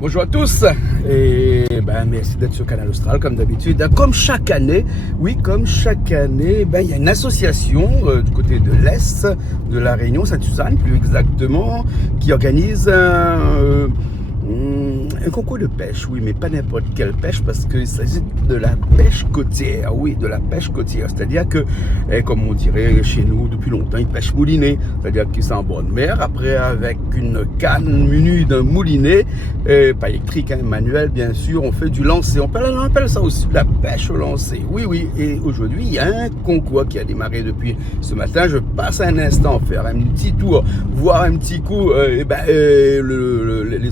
Bonjour à tous et merci d'être sur Canal Austral comme d'habitude. Comme chaque année, il y a une association du côté de l'Est de la Réunion, Sainte-Suzanne plus exactement, qui organise un concours de pêche, oui, mais pas n'importe quelle pêche parce qu'il s'agit de la pêche côtière, oui, de la pêche côtière. C'est-à-dire que, comme on dirait chez nous depuis longtemps, ils pêchent moulinet, c'est-à-dire qu'ils sont en bonne mer, après avec une canne munie d'un moulinet, pas électrique, hein, manuel bien sûr, on fait du lancer. On appelle ça aussi la pêche au lancer, oui, et aujourd'hui il y a un concours qui a démarré depuis ce matin. Je passe un instant faire un petit tour, voir un petit coup les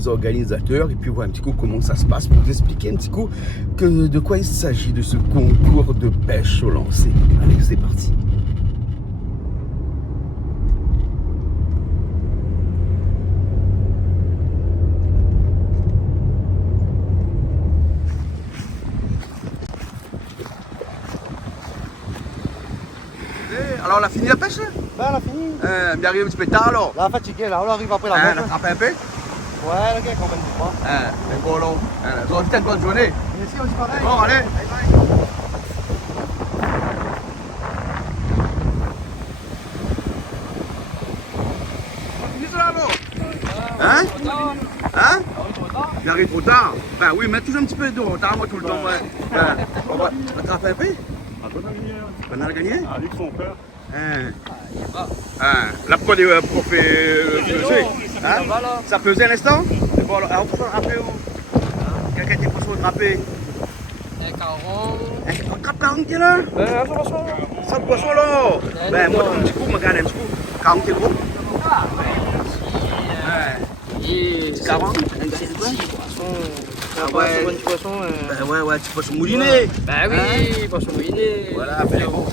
organisateurs et puis voir un petit coup comment ça se passe pour vous expliquer un petit coup de quoi il s'agit de ce concours de pêche au lancer. Allez, c'est parti. Alors on a fini la pêche? Ben, on a fini. Bien arrivé un petit peu tard alors. Là, fatigué, là, on arrive après la On pêche. a attrapé un peu? Ouais, le gars, qu'on va pas. Un bon long. Vous avez fait une bonne journée. Mais si, on dit pareil. Bon, allez. Hein? Il arrive trop tard. Ben oui, mais toujours un petit peu de retard, moi tout le temps. On va attraper un peu. On a gagné? Avec son père. La pourquoi pour faire peser? Ça pesait à l'instant? Bon, alors on peut rattraper où? Quelqu'un qui peut se rattraper? Un 40 kilos là? Ça poisson là? Ben moi un petit coup, je regarde un petit coup. 40 kilos. 40? Un petit poisson. Ouais, petit poisson mouliné. Bah oui, poisson mouliné. Voilà, ben bon.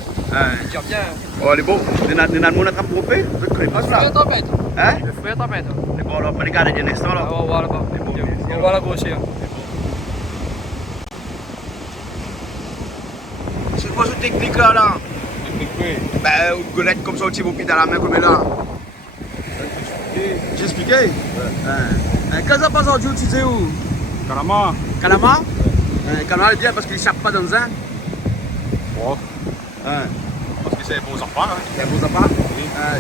Il tire bien. Oh, les beaux. On a le monde attrape pour paix? Je ne connais pas Le fruit ça. à tempête. Hein? Le fruit à tempête. Les bons, alors, on va regarder un instant là. On va voir là-bas. On va la grossir. C'est quoi cette technique là? Ben, une golette comme ça, au petit pied dans la main comme là. J'ai expliqué? Quand ça passe en Dieu, tu sais où? Calama. Calama? Calama est bien parce qu'il n'échappe pas dans un. Bon. Parce que c'est un beau enfant. Hein. C'est un beau appart.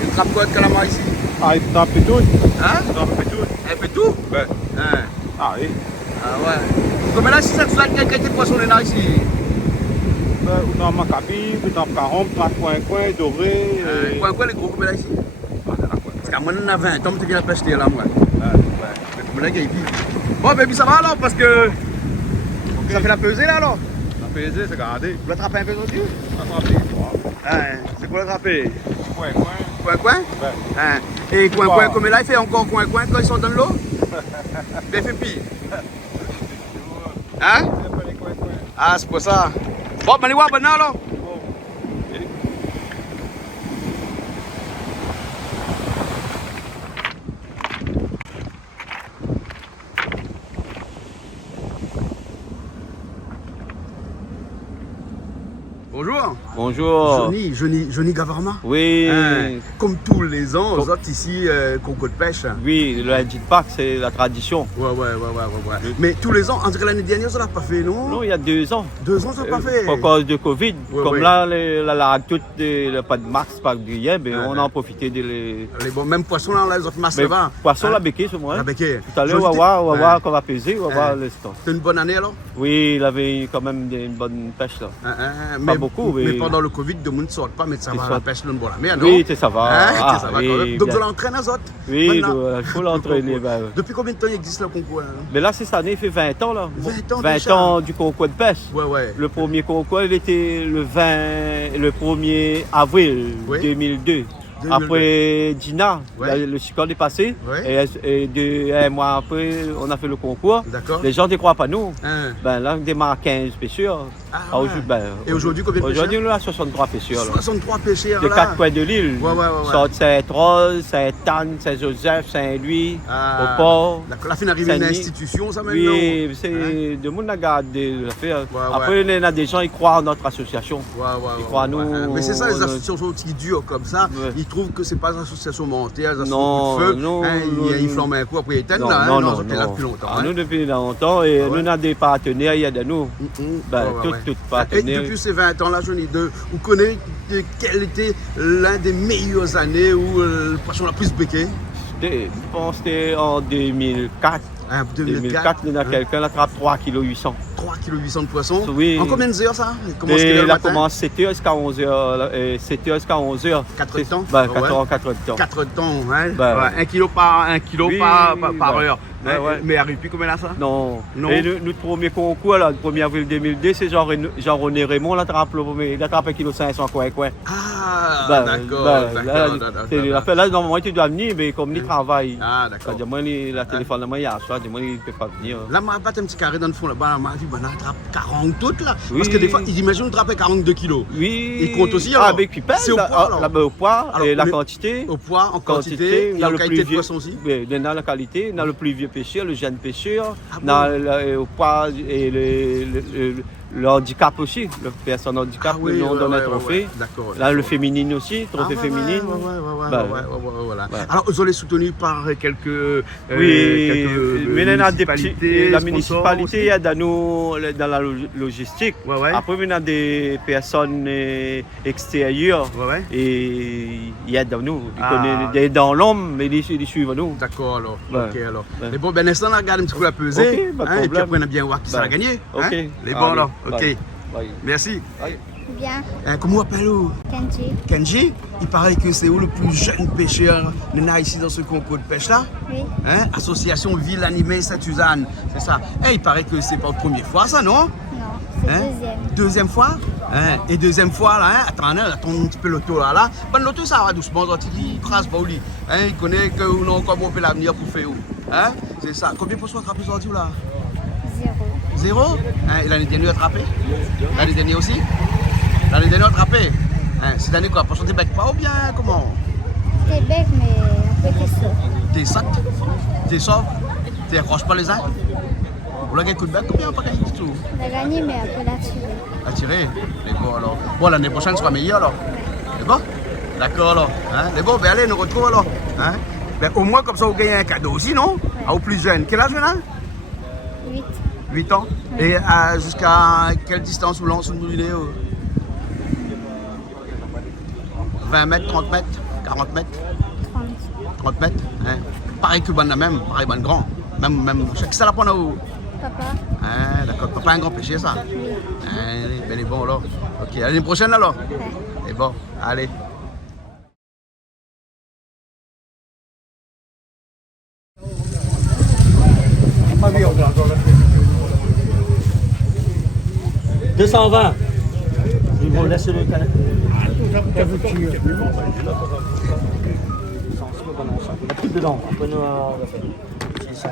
Il trappe quoi de calama ici? Ah, il tape tout. Hein? Il tape tout. Elle fait tout? Ouais. Ah oui. Ah ouais. Comme là, si ça te fait quelqu'un de poisson là ici? On a Maccabi, on a Caron, on a Coin, Doré. Quoi les gros comme là ici? Parce qu'à moi, on a 20 ans, tu viens pêcher là, moi. Mais comme là, il y a bon, baby, ça va alors parce que. Ça fait la pesée là alors? La pesée, c'est gardé. Vous l'attrapez un peu aujourd'hui? Attrapé. C'est quoi l'attraper? Coin. Coin? Et coin, comme là, il fait encore coin quand ils sont dans l'eau? Ben, il fait pire. Hein? Ah, c'est pour ça. Bon, ben, allez voir, ben, alors. Bonjour. Bonjour. Johnny Gavarma. Oui. Comme tous les ans, aux autres ici, concours de pêche. Oui, le lundi de Pâques, c'est la tradition. Ouais. Mais tous les ans, on dirait l'année dernière, ça l'a pas fait, non? Non, il y a 2 ans. 2 ans, ça l'a pas fait. À cause de Covid. Comme ouais. là, la toute le pas de mars, pas de juillet, on a en profité de les. Les bons, même poissons là, les autres masses Mais là-bas. poisson, la béquille, c'est moi. La béquille. Tout à l'heure, on va voir qu'on va peser, on va voir l'instant. C'était une bonne année alors? Oui, il avait quand même une bonne pêche là. Mais beaucoup, mais oui. pendant le Covid, de monde ne sort pas, mais ça va la pêche dans le bon la mer, non? Oui, ça va. Ça va quand même. Donc, vous l'entraînez aux autres? Oui, il faut l'entraîner. Depuis combien de temps il existe le concours? Mais là, cette année, il fait 20 ans là. 20 ans 20 déjà. ans du concours de pêche. Ouais. Le premier concours, il était le 1er avril 2002. Après Dina, le cycle est passé. Et un mois après, on a fait le concours. D'accord. Les gens ne croient pas nous. Ben là, on démarre 15 pêcheurs. Ah, ouais. Et aujourd'hui, combien de Aujourd'hui, pêcheurs? nous avons 63 pêcheurs. 63 pêcheurs De là. 4 coins de l'île. Ouais. Sorte Sainte-Rose, Sainte-Anne, Saint-Joseph, Saint-Louis, au port. D'accord, la fin d'arriver une Saint-Denis. institution, ça maintenant. Oui, c'est de monde à garder l'affaire. Ouais. Après, il y a des gens qui croient en notre association. Ils croient en nous. Mais c'est ça, les associations qui durent comme ça, Ouais. ils trouvent que c'est pas une association montée, une association Non, coup de feu. non, Ils flambent un coup, après ils éteignent Non, là. non, Non, non, ça fait là depuis longtemps. Ah, nous, depuis longtemps, et nous avons des partenaires, il y a de nous. Toutes Et partenaires. depuis ces 20 ans-là, Johnny, vous connaissez quelle était l'un des meilleures années où le poisson l'a plus béqué? Je pense que c'était en 2004. 2004, il y a quelqu'un qui attrape 3,8 kg. 3,8 kg de poisson. Oui. En combien d'heures ça? Il a commencé 7h jusqu'à 11h. 7h jusqu'à 11h. 4 heures de temps? 4 heures de temps. 4 heures de temps, hein? Ben, ouais. 1 kg par heure. Ouais, ouais. Mais à Rupi, combien là ça? Non. Non. Et notre premier concours, là, le 1er avril 2002, c'est Jean-René Raymond, il attrape 1,5 kg coin. Ah, Là, normalement, tu dois venir, mais comme il travaille. Ah, d'accord. C'est-à-dire, moi, la téléphone, moi, il y a ça, moi, il ne peut pas venir. Là, je vais battre un petit carré dans le fond là-bas, je vais attraper 40 toutes là. Oui. Parce que des fois, ils imaginent attraper 42 kilos. Oui. Il compte aussi alors? Ah, mais puis C'est au poids alors? Au poids, Alors, et la on est- quantité. Au poids, en quantité, et dans en le qualité plus de poisson aussi? Oui, dans la qualité, dans le plus vieux pêcheur, le jeune pêcheur, Ah bon? au poids et le handicap aussi, le personne handicap, oui, nous on donne un ouais, trophée. ouais. D'accord. Là, le féminine aussi, trophée féminine. Bah, Voilà. ouais. Alors, vous allez soutenu par quelques. Oui, mais il y en a des petits. municipalités, La sponsors municipalité, il y a dans la logistique. Ouais. Après, il y a des personnes extérieures. Ouais. Et il y a dans nous. Ah. Dans l'homme, mais ils suivent nous. D'accord, alors. Ouais. Ok, alors. Ouais. Mais bon, ben, l'instant, on regarde un petit peu la pesée. Ok, pas de Et puis problème. après, on a bien voir qui ça a Bye. gagné. Ok. Les bons, Allez, alors. Ok. bye. Bye. Merci. Bien, Comment vous appelez-vous? Kenji. Kenji, il paraît que c'est où le plus jeune pêcheur nena ici dans ce concours de pêche là? Oui, Hein? Association Ville Animée Sainte-Suzanne, c'est ça. Et il paraît que c'est pas la première fois ça, non? non, c'est Hein? deuxième. Deuxième fois? Hein? Et deuxième fois là, hein? Attends, attends un petit peu l'auto là. Ben l'auto ça va doucement, il trace pas au lit. Hein? Il connaît que nous avons encore un peu l'avenir pour faire où? Hein? C'est ça. Combien de poissons attrapés aujourd'hui là? 0. 0? Hein? Et l'année dernière attrapé? L'année dernière aussi? L'année dernière attrapé? Hein? Cette année quoi? Poisson des becs pas ou bien comment? T'es bec, mais un peu t'es saut. T'es sac? T'es sauve? T'es accroches pas les uns? Vous l'avez un coup de bec ou bien pas gagné du tout? On a gagné, mais après l'a tiré. À tirer? Les bons alors. Bon, l'année prochaine sera meilleure alors. Les bons? D'accord alors. Hein? Les bons, ben allez, nous retrouvons alors. Hein? Ben, au moins comme ça, vous gagnez un cadeau aussi, non? À aux plus jeunes. Quel âge là? 8, 8 ans. Et jusqu'à quelle distance vous lancez une idée? 20 mètres, 30 mètres, 40 mètres, 30. 30 mètres. Hein? Pareil que bonne la même, pareil bonne grand. Même, chaque ça la prend à où? Papa, Ah, d'accord, papa a un grand péché ça. oui. Ah, ben est bon alors. Ok, à l'année prochaine alors. Ouais. Et bon, allez. « 220. Ils vont laisser le canapé. Tout dedans. Après, nous, on va faire. C'est ça.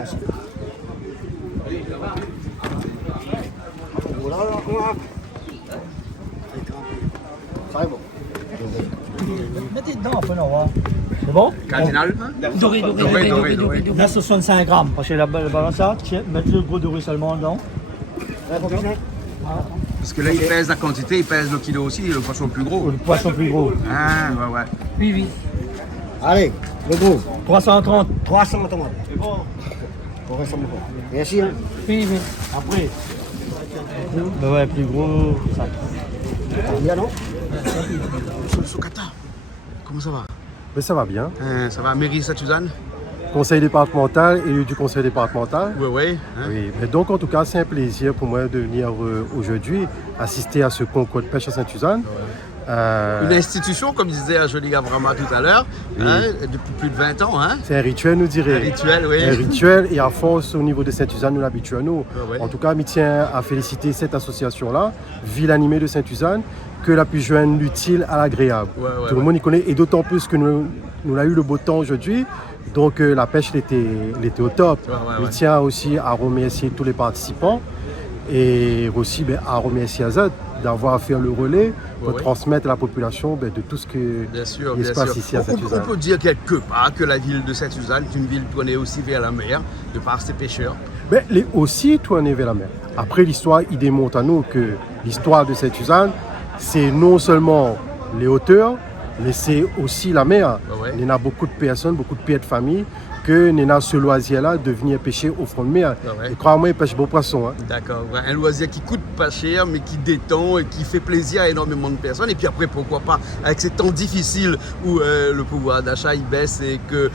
Mettez dedans, après, là, ouais. C'est bon? Cardinal. Doré. 965 grammes. Parce que la balance, ça, mettre le gros doré seulement dedans. Parce que là, il pèse la quantité, il pèse le kilo aussi, le poisson le plus gros. Le poisson plus gros. Ah, ouais. Oui. Allez, le gros. 330. 330. C'est bon. Merci. Hein. Oui. Après. Ben ouais, plus gros. Ça. Bien, non? Sokata, comment ça va? Mais ça va bien. Ça va, mairie Sainte-Suzanne? Conseil départemental, élu du conseil départemental. Oui. Hein? Oui, mais donc en tout cas, c'est un plaisir pour moi de venir aujourd'hui assister à ce concours de pêche à Sainte-Suzanne. Une institution, comme disait Jolie Gavrama tout à l'heure, hein, depuis plus de 20 ans. Hein? C'est un rituel, nous dirait. Un rituel, oui. Un rituel, et à force au niveau de Sainte-Suzanne, nous l'habituons nous. Ouais. En tout cas, je tiens à féliciter cette association-là, Ville Animée de Sainte-Suzanne, que la pu joindre l'utile à l'agréable. Tout le monde y connaît, et d'autant plus que nous avons eu le beau temps aujourd'hui. Donc la pêche était au top. Je tiens aussi à remercier tous les participants. Et aussi à remercier Azad d'avoir fait le relais pour transmettre à la population de tout ce qui se passe ici à Saint-Suzanne. On peut dire quelque part que la ville de Saint-Suzanne est une ville tournée aussi vers la mer, de par ses pêcheurs. Elle est aussi tournée vers la mer. Après, l'histoire, il démontre à nous que l'histoire de Saint-Suzanne, c'est non seulement les hauteurs, mais c'est aussi la mer. Il y a beaucoup de personnes, beaucoup de pères de famille que nous avons ce loisir-là de venir pêcher au front de mer. Et crois-moi, ils pêchent beaux poissons. Hein. D'accord. Un loisir qui coûte pas cher, mais qui détend et qui fait plaisir à énormément de personnes. Et puis après, pourquoi pas, avec ces temps difficiles où le pouvoir d'achat il baisse et que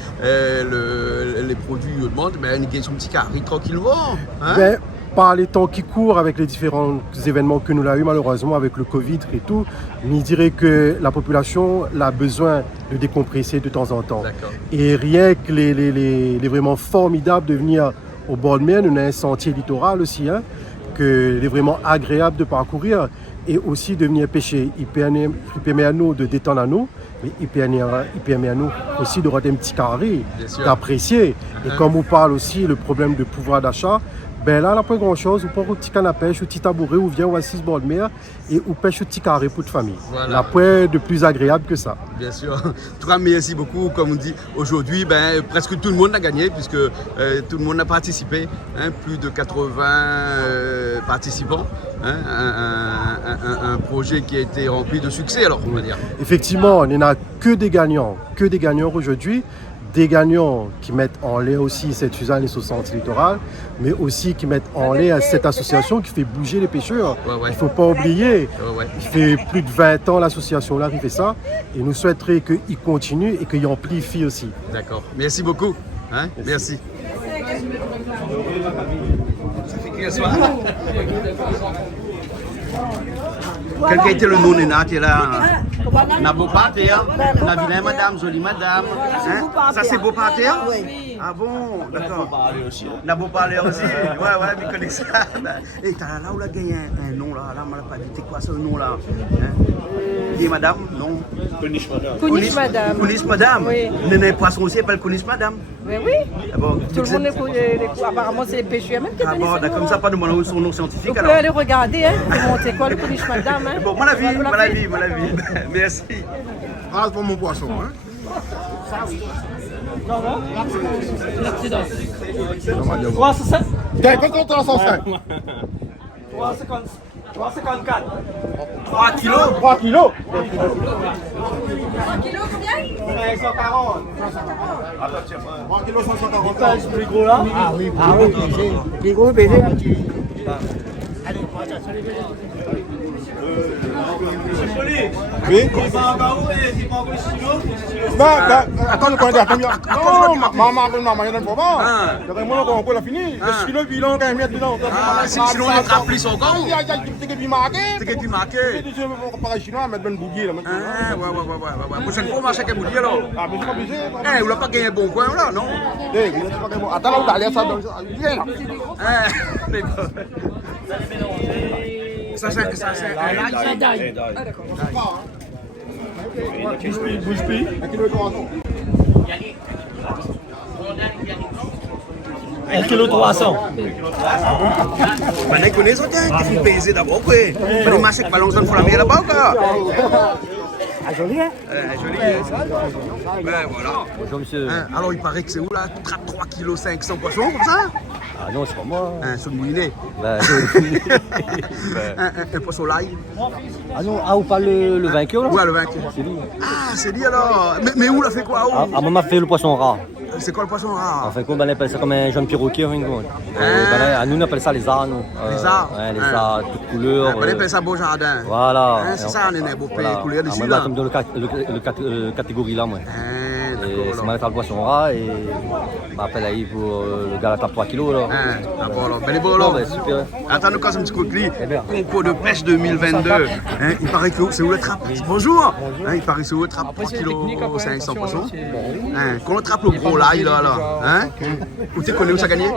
les produits augmentent, il y a son petit carré tranquillement. Hein? Par les temps qui courent, avec les différents événements que nous avons eu malheureusement avec le Covid et tout, je dirais que la population a besoin de décompresser de temps en temps. Et rien que les vraiment formidable de venir au bord de mer, nous avons un sentier littoral aussi, que est vraiment agréable de parcourir et aussi de venir pêcher. Il permet à nous de détendre à nous, mais il permet à nous aussi de rester un petit carré, d'apprécier. Et comme on parle aussi le problème de pouvoir d'achat, là, on n'a pas grand-chose. On prend un petit canne à pêche, un petit tabouret, on vient, on va 6 bords de mer et on pêche un petit carré pour de famille. On n'a pas de plus agréable que ça. Bien sûr. En tout cas, merci beaucoup. Comme on dit, aujourd'hui, presque tout le monde a gagné puisque tout le monde a participé. Plus de 80 participants. Un projet qui a été rempli de succès, alors, on va dire. Effectivement, il n'y en a que des gagnants aujourd'hui. Des gagnants qui mettent en l'air aussi cette Suzanne et son centre littoral, mais aussi qui mettent en l'air cette association qui fait bouger les pêcheurs. Il ne faut pas oublier, il fait plus de 20 ans l'association-là qui fait ça, et nous souhaiterions qu'il continue et qu'il amplifie aussi. D'accord. Merci beaucoup. Merci. Ça fait que soir. Quel a été le nom de qui est là? Na beau parterre, na vilaine madame, jolie madame. Ça c'est beau parterre? Oui. Ah bon, d'accord. Na beau parler aussi. Ouais, je connais ça. Et t'as là où la gagné un nom là, on m'a pas dit c'est quoi ce nom là? Dis madame, non. Konish madame. Konish madame. Oui. Les poissons aussi appellent Konish madame. Mais oui. Ah bon. Tout le monde apparemment c'est les pêcheurs même qui connaissent. Ah bon, comme ça pas demander son nom scientifique. Vous pouvez aller regarder, c'est quoi le Konish madame. Bon, moi la vie. Merci. Ah, pour mon poisson, Quel 305 354. 3 kilos. 3 kilos. 3 kilos combien? 540. 3 kilos 540. C'est plus gros là? Ah oui, plus gros, baiser. Oui. Attends, le candidat, combien? Non, maman, il y en a pas. Il y a un moment qu'on a fini. Le kilo bilan, quand même, bilan. Si sinon, on est rappelé son gang. Il y a des qui marqué. C'est qui marqué. On parle chinois, mettre un boulier là. Ouais. Prochaine fois, on marche avec un boulier là. Ah, mais c'est pas obligé. Vous n'avez pas gagné un bon coin là, non? Attends, là, on va aller à ça. Viens là. Ça, c'est un daille. Ah, d'accord. Bouge plus. 1 kg 300. Vous connaissez ça, il faut peser d'abord. Vous allez marcher avec ballon de la mer là-bas ou quoi? Ah, joli, hein? Joli. Voilà. Bonjour monsieur. Alors il paraît que c'est où là? Tu trappes 3 kg 500 poissons comme ça? Ah non, c'est pas moi. C'est le moulinet. Un poisson l'ail. Ah non, vous parlez le vainqueur là? Ouais, le vainqueur. C'est lui. Ah, c'est lui alors. Mais où l'a fait quoi? Ah, maman fait le poisson rat. C'est quoi le poisson rat? En fait, on appelle ça comme un jeune perroquet. Nous, on appelle ça les arts. Les arts? Ouais, les arts, toutes couleurs. On appelle ça beau jardin. Voilà. C'est ça, on est beau pays, couleur dessus. là. Comme dans le catégorie là, moi. C'est moi, le poisson rat et je m'appelle Aïe pour le gars à 3 kilos. Là. Super. Attends-nous quand c'est un petit coquelis. Concours de pêche 2022. Il paraît que c'est où le trappe? Bonjour. Il paraît que c'est où le trappe? 3 kg 500 poissons. Quand on trappe le gros l'ail là. Où tu connais où ça a gagné?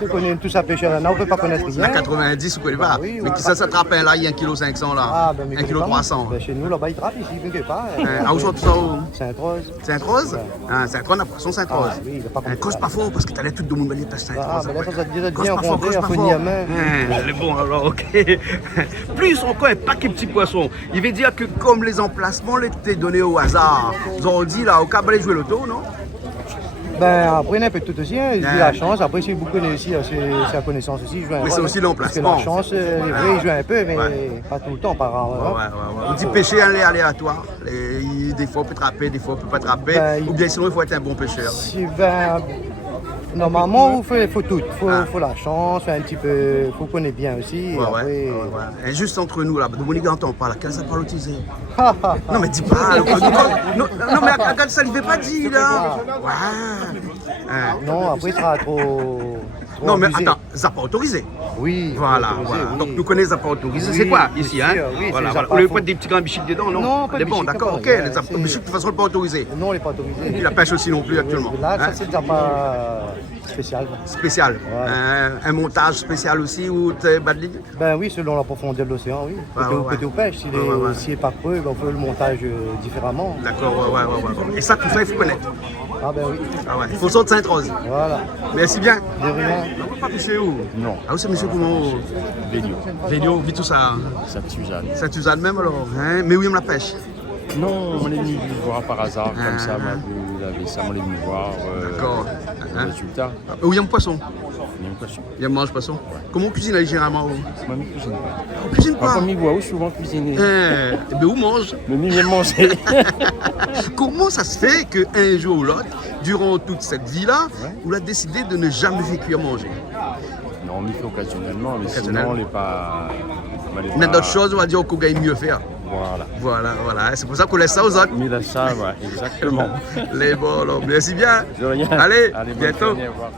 Tu connais tout ça pêcheur là, on ne peut pas connaître rien. À 90, vous ne connaissez pas. Mais qui ça s'attrape un l'ail 1 kg 500 là? 1 kg 300. Chez nous là-bas, il trappe ici, quelque part. Où sont tout ça? Saint-Rose. Sainte-Rose? Ah, Sainte-Rose, on a poisson Sainte-Rose. Ah, oui, il est pas comme Cause ça. pas fort parce que t'allais tout de monde aller à Ah, Sainte-Rose. mais là, ça doit Cause bien pas fort, rondé, cause à pas fort. Foniamin. Elle est bon alors, ok. Plus encore un paquet de petits poissons. Il veut dire que comme les emplacements les étaient donnés au hasard, ils ont dit là, au cas où aller jouer l'auto, non? Ben, après, il y a un peu de tout aussi, hein. Il dit la chance. Après, si vous connaissez aussi, c'est la connaissance aussi. Il joue un Mais rôle, c'est hein. aussi l'emplacement. Parce que la chance, oui, il joue un peu, mais pas tout le temps, par an. On dit pêcher aléatoire. Des fois, on peut trapper, des fois, on peut pas trapper. Ben, Ou bien sinon, il faut être un bon pêcheur. Normalement, il faut tout. Il faut la chance, un petit peu. Il faut connaître bien aussi. Ouais. Et juste entre nous, là, de mon gars, on parle, quel ça parle autisé? Non, mais dis pas. Non, mais à ça, il ne veut pas dire, là. Ouais. Non, après, ça sera trop. Non, mais abusé. attends, ça pas autorisé. Oui. Voilà. autorisé, oui. Donc, nous connaissons ça pas autorisé. Oui, C'est quoi bien ici, sûr, hein? oui, c'est Voilà. les Au appâts lieu de font- mettre des petits grands bichiques dedans, non? Non, pas de Les bons, bichiques, d'accord, pas ok. de- Les c'est- bichiques, de toute façon, pas autorisés. Non, il n'est pas autorisé. Et la pêche aussi non plus actuellement. Là, Hein? ça, c'est déjà pas spécial. Spécial. Voilà. Un montage spécial aussi ou t'es bas de ligne? Ben oui, selon la profondeur de l'océan, oui. Côté aux pêches, s'il est pas creux, ben, on fait le montage différemment. D'accord, ouais. Et ça, tout ça, il faut connaître. Ah ben oui. Ah ouais. Il faut sortir de Sainte-Rose. Voilà. Merci bien. De rien. On peut pas pêcher où? Non. Ah, où c'est monsieur comment? Védio. Védio, vit tout ça. Sainte-Suzanne. Sainte-Suzanne même alors. Hein? Mais où aime la pêche? Non, on est venu voir par hasard, comme ça, vous l'avez ça, on est venu voir D'accord. le résultat. Où aime poisson? On a une question. Il aime mange poisson? Comment on cuisine généralement? Moi, je ne cuisine pas. On cuisine Ma pas? famille voit souvent cuisiner. Mais où mange? Mais nous, vient manger. Comment ça se fait qu'un jour ou l'autre, durant toute cette vie-là, vous avez décidé de ne jamais faire cuire manger? Non, on y fait occasionnellement, mais sinon, on n'est pas... On a d'autres choses, on va dire qu'on gagne mieux faire. Voilà. C'est pour ça qu'on laisse ça aux autres. Mais là, ça, ouais, exactement. Les bons, alors, merci bien. De rien. Allez, bonne bientôt. journée, au revoir.